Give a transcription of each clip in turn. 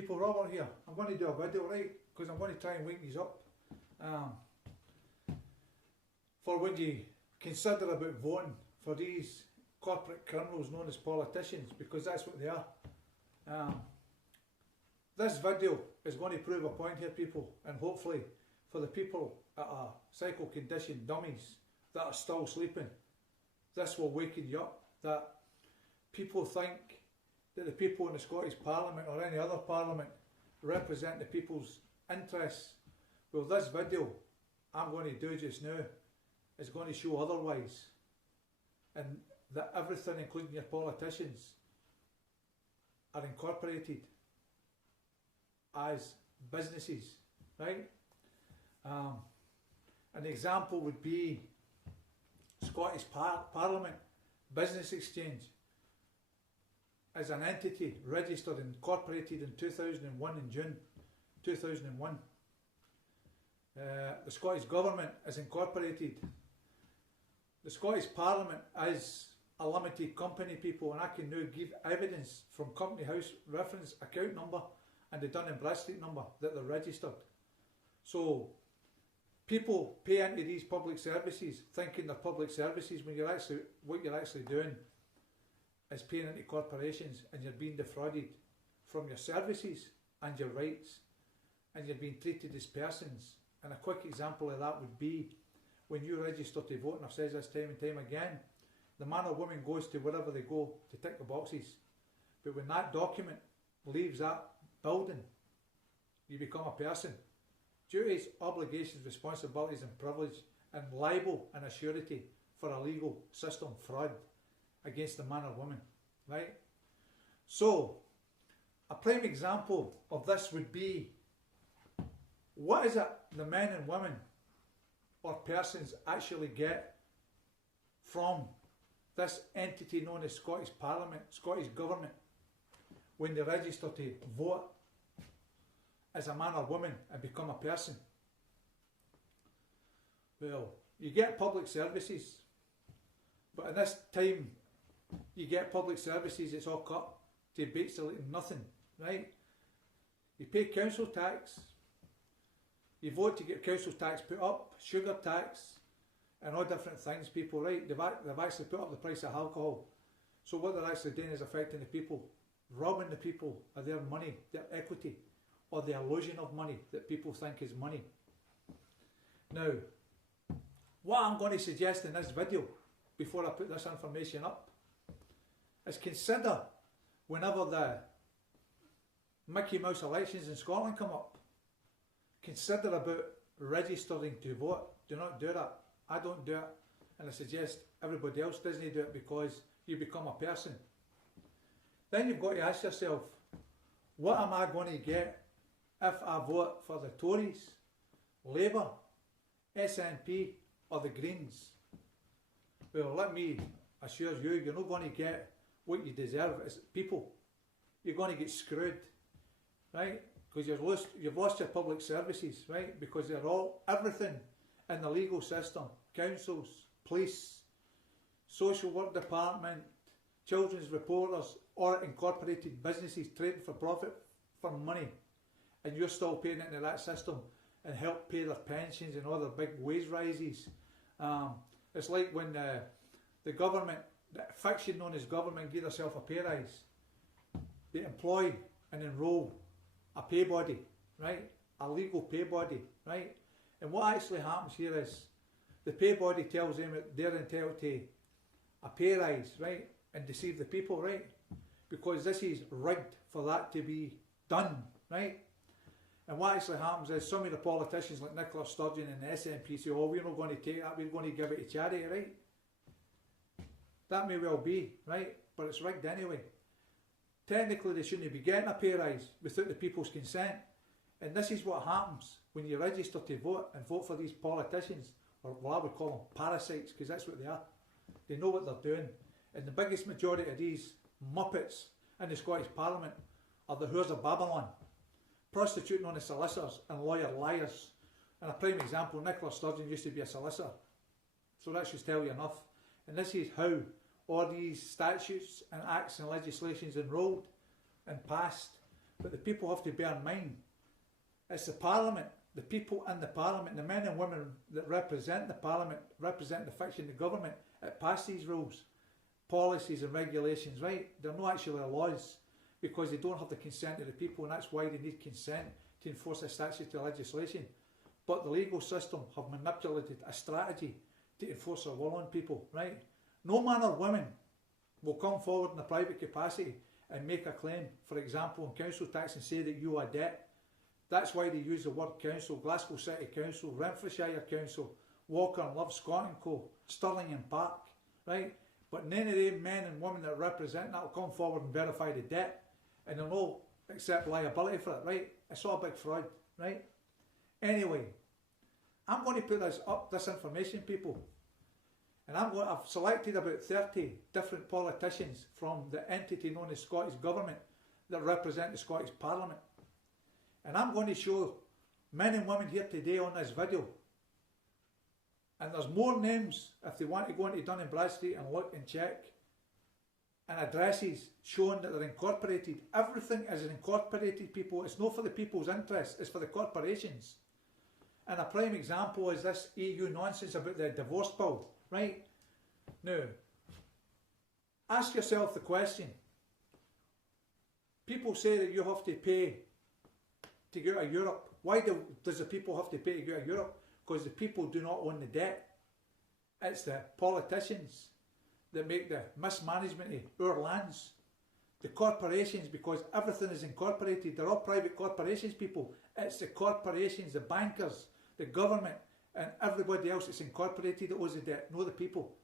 people, Robert here. I'm going to do a video, right, because I'm going to try and wake these up for when you consider about voting for these corporate criminals known as politicians, because that's what they are. This video is going to prove a point here, people, and hopefully for the people that are psycho-conditioned dummies that are still sleeping, this will waken you up, that people think that the people in the Scottish Parliament or any other Parliament represent the people's interests. Well, this video I'm going to do just now is going to show otherwise, and that everything, including your politicians, are incorporated as businesses, right? An example would be Scottish Parliament Business Exchange as an entity registered and incorporated in 2001, in June 2001. The Scottish Government is incorporated. The Scottish Parliament is a limited company, people, and I can now give evidence from Company House reference account number and the Dun & Bradstreet number that they're registered. So people pay into these public services thinking they're public services when what you're actually doing is paying into corporations, and you're being defrauded from your services and your rights, and you're being treated as persons. And a quick example of that would be when you register to vote, and I've said this time and time again, the man or woman goes to wherever they go to tick the boxes. But when that document leaves that building, you become a person. Duties, obligations, responsibilities and privilege, and liable and a surety for a legal system fraud against the man or woman, right? So, a prime example of this would be, what is it the men and women or persons actually get from this entity known as Scottish Parliament, Scottish Government, when they register to vote as a man or woman and become a person? Well, you get public services, but in this time you get public services, it's all cut to basically nothing, right? You pay council tax, you vote to get council tax put up, sugar tax, and all different things, people, right? They've actually put up the price of alcohol. So what they're actually doing is affecting the people, robbing the people of their money, their equity, or the illusion of money that people think is money. Now, what I'm going to suggest in this video, before I put this information up, is consider whenever the Mickey Mouse elections in Scotland come up, consider about registering to vote. Do not do that. I don't do it, and I suggest everybody else doesn't do it, because you become a person. Then you've got to ask yourself, what am I going to get if I vote for the Tories, Labour, SNP or the Greens? Well, let me assure you, you're not going to get what you deserve as people. You're going to get screwed, right? Because you've lost your public services, right? Because they're all, everything in the legal system, councils, police, social work department, children's reporters, or incorporated businesses trading for profit, for money, and you're still paying into that system and help pay their pensions and all their big wage rises. It's like when the government, the fiction known as government, give themselves a pay rise. They employ and enrol a pay body, right? A legal pay body, right? And what actually happens here is the pay body tells them that they're entitled to a pay rise, right? And deceive the people, right? Because this is rigged for that to be done, right? And what actually happens is some of the politicians like Nicola Sturgeon and the SNP say, oh, we're not going to take that, we're going to give it to charity, right? That may well be, right? But it's rigged anyway. Technically they shouldn't be getting a pay rise without the people's consent. And this is what happens when you register to vote and vote for these politicians, or well, I would call them parasites, because that's what they are. They know what they're doing. And the biggest majority of these muppets in the Scottish Parliament are the whores of Babylon, prostituting on the solicitors and lawyer liars. And a prime example, Nicola Sturgeon used to be a solicitor. So that should tell you enough. And this is how all these statutes and acts and legislations enrolled and passed But the people have to bear in mind, it's the Parliament, the people in the Parliament, the men and women that represent the Parliament, represent the fiction, the government, that pass these rules, policies and regulations, right? They're not actually laws because they don't have the consent of the people, and that's why they need consent to enforce a statutory legislation. But the legal system have manipulated a strategy to enforce their will on people, right? No man or woman will come forward in a private capacity and make a claim, for example, on council tax and say that you owe a debt. That's why they use the word council, Glasgow City Council, Renfrewshire Council, Walker and Love, Scott and Co, Stirling and Park, right? But none of them men and women that represent that will come forward and verify the debt, and they'll not accept liability for it, right? It's all a big fraud, right? Anyway, I'm going to put this information, people, and I've selected about 30 different politicians from the entity known as Scottish Government that represent the Scottish Parliament. And I'm going to show men and women here today on this video. And there's more names if they want to go into Dun & Bradstreet and look and check. And addresses showing that they're incorporated. Everything is incorporated, people. It's not for the people's interest, it's for the corporations. And a prime example is this EU nonsense about the divorce bill, right? Now, ask yourself the question. People say that you have to pay to go out of Europe. Why does the people have to pay to go out of Europe? Because the people do not own the debt. It's the politicians that make the mismanagement of our lands. The corporations, because everything is incorporated. They're all private corporations, people. It's the corporations, the bankers, the government, and everybody else that's incorporated that owes the debt, not the people.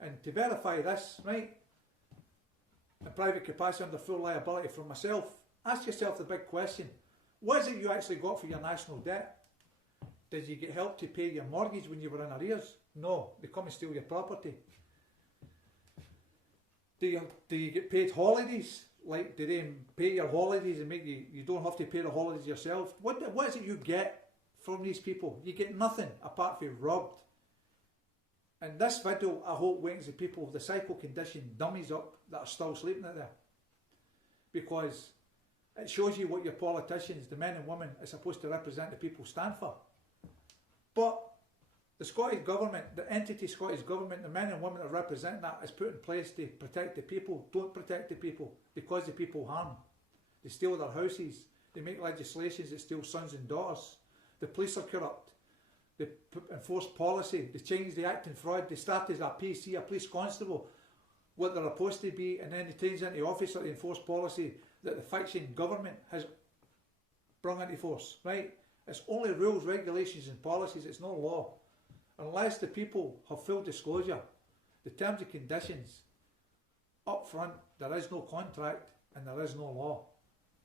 And to verify this, right, in private capacity under full liability from myself, ask yourself the big question. What is it you actually got for your national debt? Did you get help to pay your mortgage when you were in arrears? No, they come and steal your property. Do you get paid holidays? Like, do they pay your holidays and make you don't have to pay the holidays yourself? What is it you get from these people? You get nothing apart from robbed. And this video, I hope, wakes the people with the psycho condition dummies up that are still sleeping out there. Because it shows you what your politicians, the men and women, are supposed to represent the people stand for. But the Scottish Government, the entity Scottish Government, the men and women that represent that is put in place to protect the people, don't protect the people, because the people harm. They steal their houses, they make legislations that steal sons and daughters. The police are corrupt, they enforce policy, they change the act in fraud, they start as a PC, a police constable, what they're supposed to be, and then they change into officer to enforce policy that the fiction government has brought into force, right? It's only rules, regulations and policies, it's no law. Unless the people have full disclosure, the terms and conditions, up front, there is no contract and there is no law.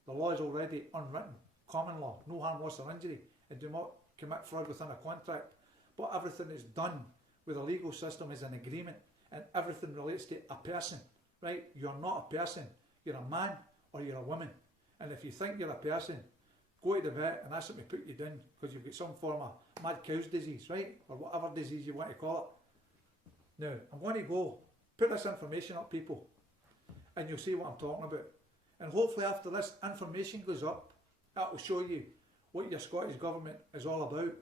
The law is already unwritten, common law, no harm, loss or injury, and do not commit fraud within a contract. But everything is done with a legal system is an agreement, and everything relates to a person, right? You're not a person, you're a man or you're a woman. And if you think you're a person, go to the vet and ask them to put you down because you've got some form of mad cow's disease, right? Or whatever disease you want to call it. Now, I'm going to go put this information up, people, and you'll see what I'm talking about. And hopefully after this information goes up, that will show you what your Scottish Government is all about.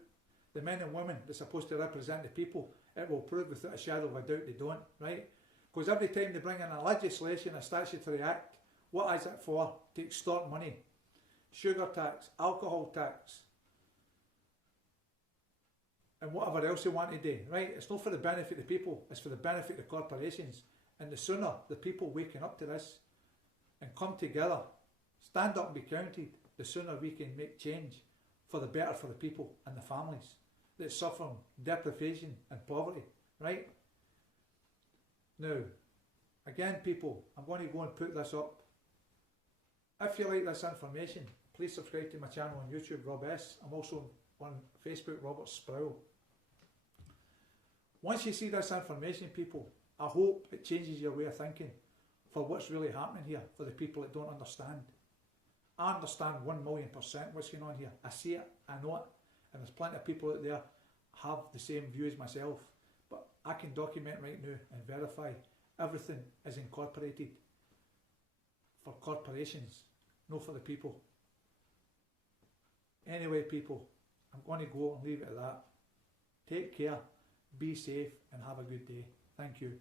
The men and women that's supposed to represent the people, it will prove without a shadow of a doubt they don't, right? Because every time they bring in a legislation, a statutory act, what is it for? To extort money. Sugar tax, alcohol tax, and whatever else they want to do, right? It's not for the benefit of the people, it's for the benefit of the corporations. And the sooner the people waking up to this and come together, stand up and be counted, the sooner we can make change for the better for the people and the families that suffer from deprivation and poverty, right? Now, again, people, I'm going to go and put this up. If you like this information, please subscribe to my channel on YouTube, Rob S. I'm also on Facebook, Robert Sproul. Once you see this information, people, I hope it changes your way of thinking for what's really happening here for the people that don't understand. I understand 1,000,000% what's going on here. I see it, I know it, and there's plenty of people out there have the same view as myself. But I can document right now and verify everything is incorporated for corporations, not for the people. Anyway, people, I'm going to go and leave it at that. Take care, be safe, and have a good day. Thank you.